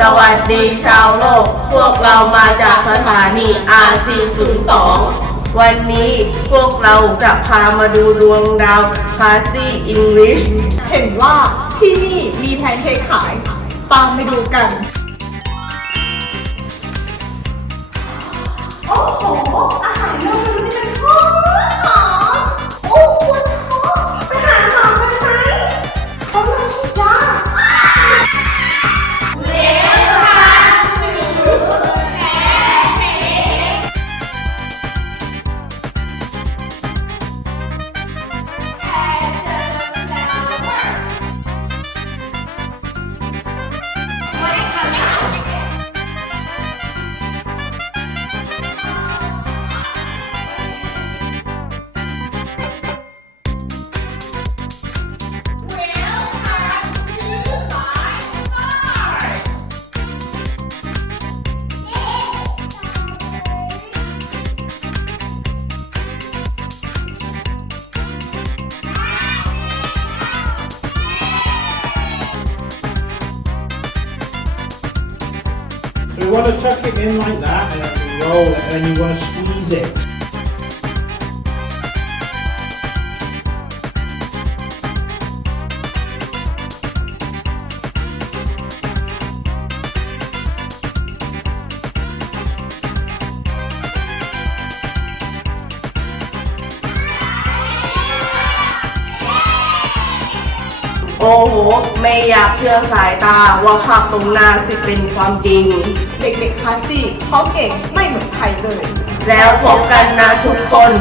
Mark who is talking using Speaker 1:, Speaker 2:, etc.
Speaker 1: สวัสดีชาวโลก พวกเรามาจากสถานี R402 วันนี้พวกเราจะพามาดูดวงดาวคาซี่อิงลิช
Speaker 2: เห็นว่าที่นี่มีแพนเค้กขายตามไปดูกัน
Speaker 3: So you want to tuck it in like that and roll it and then you want to squeeze it.
Speaker 1: โอ้โหไม่อยากเชื่อสายตาว่าภาพตรงหน้าสิเป็นความจริง
Speaker 2: เด็กๆคลาสซี่เขาเก่งไม่เหมือนใครเลย
Speaker 1: แล้วพบกันนะทุกคน